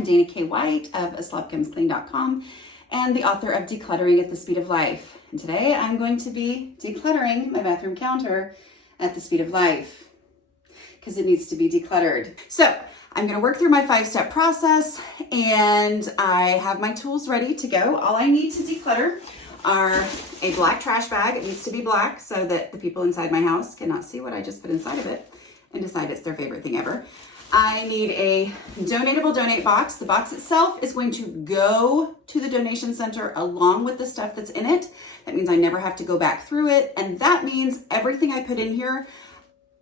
I'm Dana K. White of aslobcomesclean.com and the author of Decluttering at the Speed of Life. And today I'm going to be decluttering my bathroom counter at the speed of life because it needs to be decluttered. So I'm going to work through my 5-step process and I have my tools ready to go. All I need to declutter are a black trash bag. It needs to be black so that the people inside my house cannot see what I just put inside of it and decide it's their favorite thing ever. I need a donatable donate box. The box itself is going to go to the donation center along with the stuff that's in it. That means I never have to go back through it. And that means everything I put in here,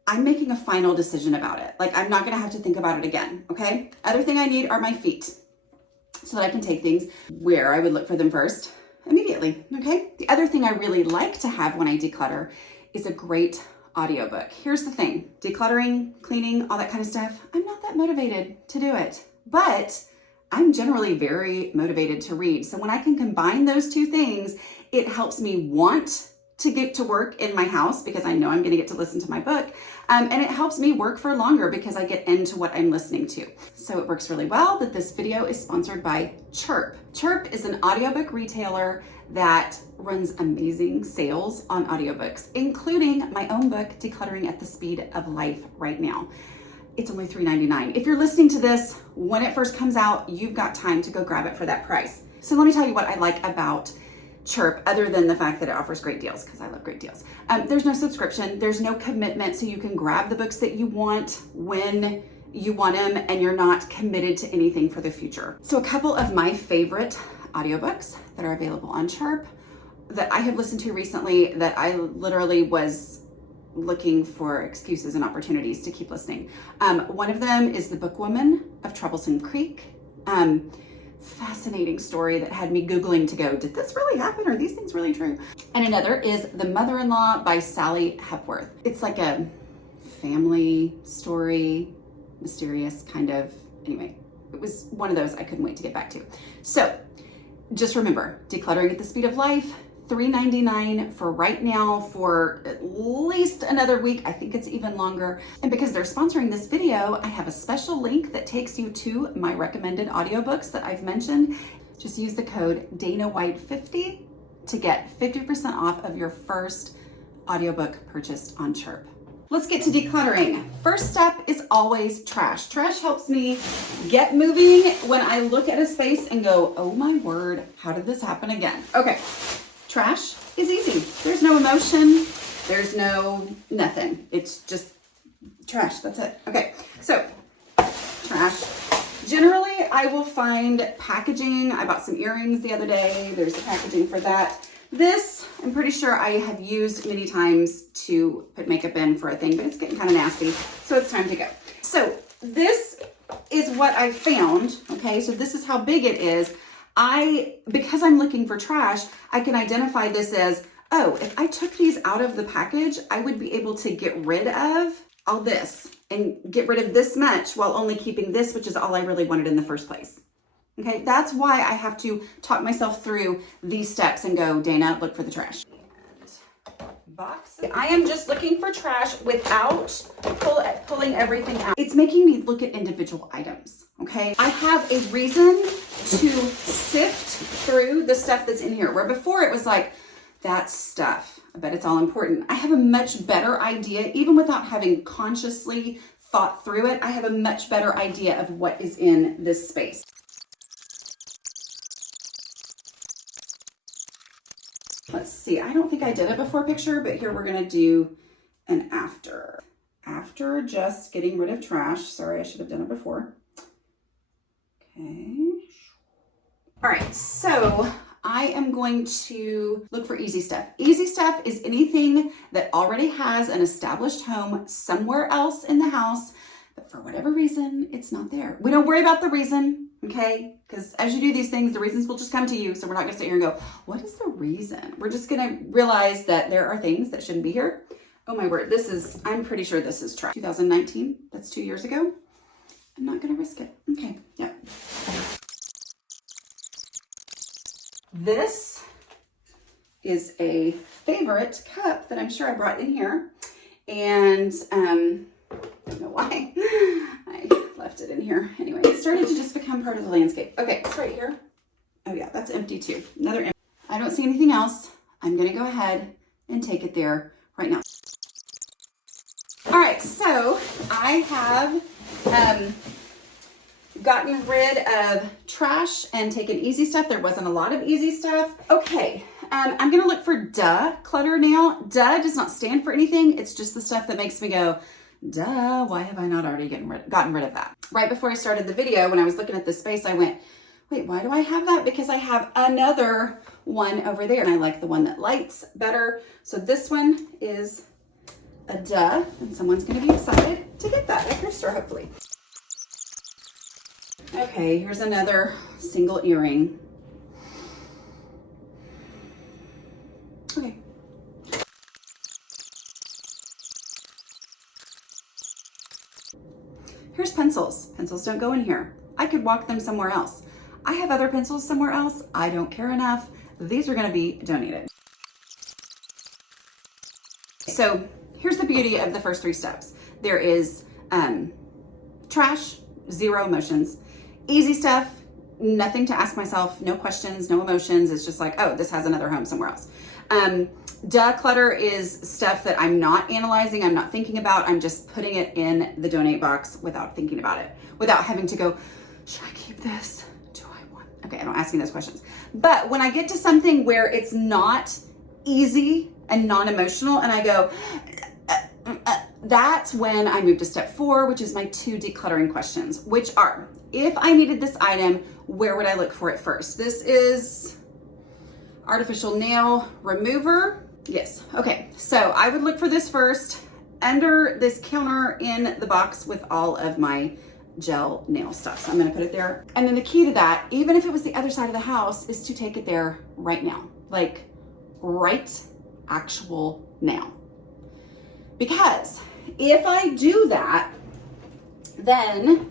I'm making a final decision about it. Like, I'm not gonna have to think about it again, okay? Other thing I need are my feet so that I can take things where I would look for them first immediately, okay? The other thing I really like to have when I declutter is a great audiobook. Here's the thing, decluttering, cleaning, all that kind of stuff, I'm not that motivated to do it, but I'm generally very motivated to read. So when I can combine those two things, it helps me want to get to work in my house because I know I'm going to get to listen to my book. And it helps me work for longer because I get into what I'm listening to. So it works really well that this video is sponsored by Chirp. Chirp is an audiobook retailer that runs amazing sales on audiobooks, including my own book, Decluttering at the Speed of Life right now. It's only $3.99. If you're listening to this when it first comes out, you've got time to go grab it for that price. So let me tell you what I like about Chirp, other than the fact that it offers great deals, because I love great deals. There's no subscription, there's no commitment, so you can grab the books that you want when you want them, and you're not committed to anything for the future. So a couple of my favorite audiobooks that are available on Chirp that I have listened to recently that I literally was looking for excuses and opportunities to keep listening. One of them is The Bookwoman of Troublesome Creek. Fascinating story that had me Googling to go, did this really happen? Are these things really true? And another is The Mother-in-Law by Sally Hepworth. It's like a family story, mysterious kind of, anyway, it was one of those I couldn't wait to get back to. So just remember, Decluttering at the Speed of Life, $3.99 for right now for at least another week. I think it's even longer. And because they're sponsoring this video, I have a special link that takes you to my recommended audiobooks that I've mentioned. Just use the code DanaWhite50 to get 50% off of your first audiobook purchased on Chirp. Let's get to decluttering. First step is always trash. Trash helps me get moving when I look at a space and go, oh my word, how did this happen again? Okay. Trash is easy. There's no emotion. There's no nothing. It's just trash. That's it. Okay. So trash. Generally, I will find packaging. I bought some earrings the other day. There's the packaging for that. This, I'm pretty sure I have used many times to put makeup in for a thing, but it's getting kind of nasty. So it's time to go. So this is what I found. Okay. So this is how big it is. Because I'm looking for trash, I can identify this as, oh, if I took these out of the package, I would be able to get rid of all this and get rid of this much while only keeping this, which is all I really wanted in the first place. Okay, that's why I have to talk myself through these steps and go, Dana, look for the trash. Box. I am just looking for trash without pulling everything out. It's making me look at individual items, okay? I have a reason to sift through the stuff that's in here, where before it was like, that stuff, I bet it's all important. I have a much better idea, even without having consciously thought through it, I have a much better idea of what is in this space. Let's see, I don't think I did a before picture, but here we're gonna do an after. After just getting rid of trash. Sorry, I should have done it before. Okay. All right, so I am going to look for easy stuff. Easy stuff is anything that already has an established home somewhere else in the house, but for whatever reason, it's not there. We don't worry about the reason, okay? Because as you do these things, the reasons will just come to you. So we're not gonna sit here and go, what is the reason? We're just gonna realize that there are things that shouldn't be here. Oh my word, I'm pretty sure this is trash. 2019, that's 2 years ago. I'm not gonna risk it. Okay, yeah. This is a favorite cup that I'm sure I brought in here. And I don't know why I left left it in here. Anyway, it started to just become part of the landscape. Okay, it's right here. Oh yeah, that's empty too. Another empty. I don't see anything else. I'm gonna go ahead and take it there right now. All right, so I have gotten rid of trash and taken easy stuff. There wasn't a lot of easy stuff. Okay, I'm gonna look for duh clutter now. Duh does not stand for anything. It's just the stuff that makes me go, duh, why have I not already gotten rid of that? Right before I started the video, when I was looking at this space, I went, wait, why do I have that? Because I have another one over there and I like the one that lights better. So this one is a duh, and someone's gonna be excited to get that at your store, hopefully. Okay, here's another single earring. Okay. Here's pencils. Pencils don't go in here. I could walk them somewhere else. I have other pencils somewhere else. I don't care enough. These are gonna be donated. So here's the beauty of the first 3 steps. There is trash, 0 emotions. Easy stuff, nothing to ask myself, no questions, no emotions. It's just like, oh, this has another home somewhere else. Duh clutter is stuff that I'm not analyzing, I'm not thinking about, I'm just putting it in the donate box without thinking about it, without having to go, should I keep this? Do I want? Okay, I don't ask me those questions. But when I get to something where it's not easy and non-emotional and I go, that's when I move to step 4, which is my 2 decluttering questions, which are, if I needed this item, where would I look for it first? This is artificial nail remover. Yes, okay, so I would look for this first under this counter in the box with all of my gel nail stuff. So I'm gonna put it there. And then the key to that, even if it was the other side of the house, is to take it there right now. Like right actual now. Because if I do that, then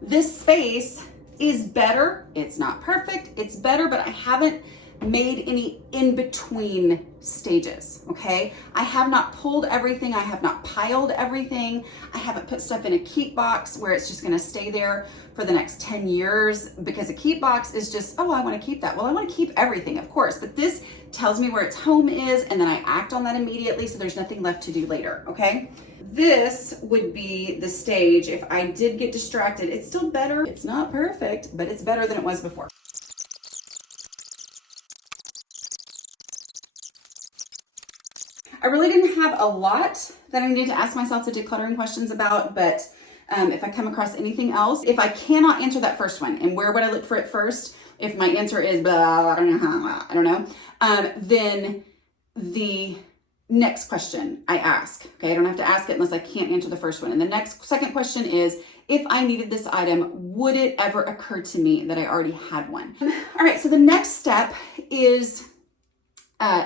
this space is better. It's not perfect, it's better, but I haven't made any in-between stages, okay? I have not pulled everything, I have not piled everything, I haven't put stuff in a keep box where it's just gonna stay there for the next 10 years, because a keep box is just, oh, I wanna keep that. Well, I wanna keep everything, of course, but this tells me where its home is, and then I act on that immediately, so there's nothing left to do later, okay? This would be the stage if I did get distracted. It's still better. It's not perfect, but it's better than it was before. I really didn't have a lot that I need to ask myself the decluttering questions about, but if I come across anything else, if I cannot answer that first one, and where would I look for it first? If my answer is blah, I don't know, then the next question I ask, okay? I don't have to ask it unless I can't answer the first one. And the second question is, if I needed this item, would it ever occur to me that I already had one? All right, so the next step is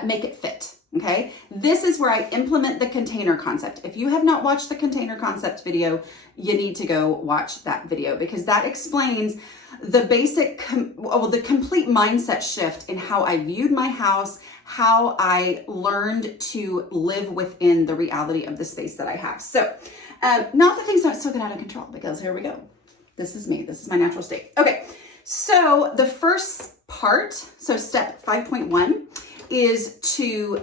make it fit. Okay, this is where I implement the container concept. If you have not watched the container concept video, you need to go watch that video, because that explains the basic, the complete mindset shift in how I viewed my house, how I learned to live within the reality of the space that I have. So, not that things don't still get out of control, because here we go. This is me. This is my natural state. Okay, so the first part, so step 5.1, is to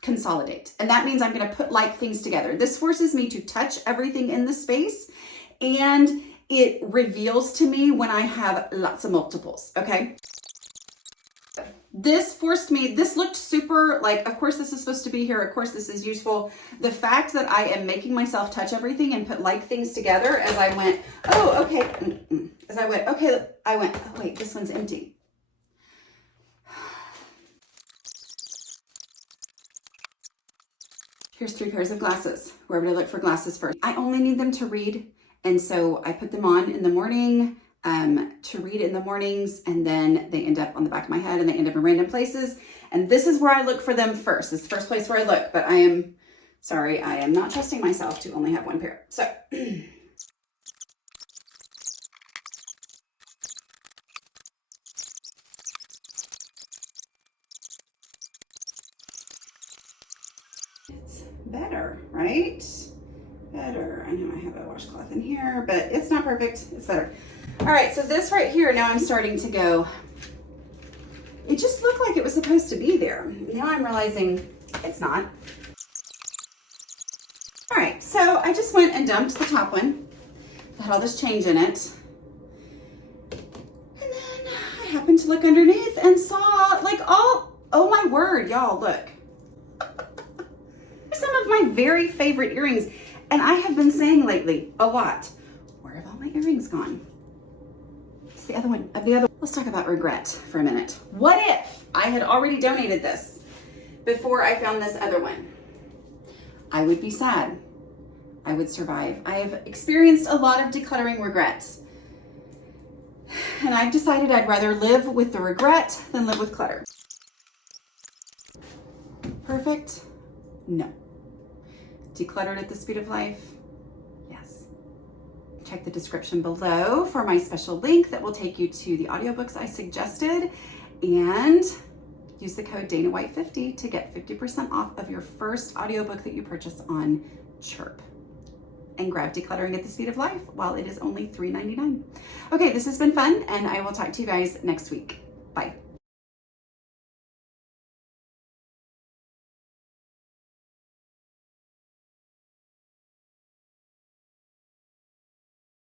consolidate. And that means I'm going to put like things together. This forces me to touch everything in the space, and it reveals to me when I have lots of multiples, okay? This forced me, this looked super, like, of course this is supposed to be here, of course this is useful. The fact that I am making myself touch everything and put like things together as I went, oh, okay, as I went, okay, I went, oh wait, this one's empty. Here's 3 pairs of glasses. Where would I look for glasses first? I only need them to read. And so I put them on in the morning to read in the mornings, and then they end up on the back of my head and they end up in random places. And this is where I look for them first. It's the first place where I look, but I am not trusting myself to only have 1 pair. So better, right? Better. I know I have a washcloth in here, but it's not perfect. It's better. All right, so this right here, now I'm starting to go, it just looked like it was supposed to be there. Now I'm realizing it's not. All right, so I just went and dumped the top one. It had all this change in it. And then I happened to look underneath and saw like all, oh my word, y'all, look. Some of my very favorite earrings. And I have been saying lately a lot, where have all my earrings gone? It's the other one, Let's talk about regret for a minute. What if I had already donated this before I found this other one? I would be sad. I would survive. I have experienced a lot of decluttering regrets. And I've decided I'd rather live with the regret than live with clutter. Perfect? No. Decluttered at the speed of life? Yes. Check the description below for my special link that will take you to the audiobooks I suggested, and use the code DanaWhite50 to get 50% off of your first audiobook that you purchase on Chirp. And grab Decluttering at the Speed of Life while it is only $3.99. Okay, this has been fun, and I will talk to you guys next week. Bye.